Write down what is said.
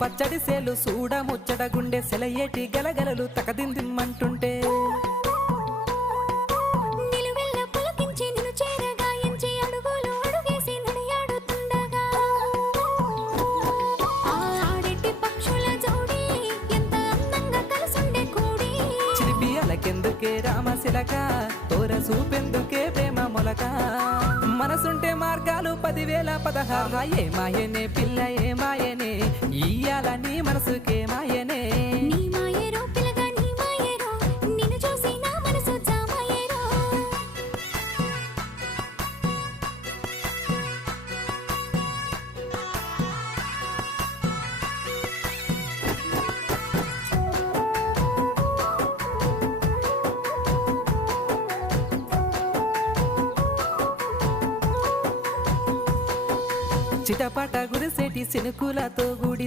పచ్చడి సేలు సూడ ముచ్చట గుండె సెలయేటి గలగలలు తకదిందిమ్మంటుంటే నిలువెల్ల పులకించి నిన్ను చేరగాయించి అడుగులు అడుగేసి నడియాడుతుండగా ఆడెట్టి పక్షుల జోడి ఎంత అందంగా కలుసుండే కూడి చిలిపి అలకెందుకే రామశిలక తోర సూపెందుకే ప్రేమ మొలక మనసుంటే మార్గాలు 10,016 ఏ మాయనే పిల్ల ఏ మాయనే ఇయ్యాల నీ మనసుకే మాయనే నీ మాయేరో పిల్లగా నీ మాయేరో నిన్ను చూసి నా మనసు జామాయేరో చిటపట గురిసేటి సినుకులతో గుడి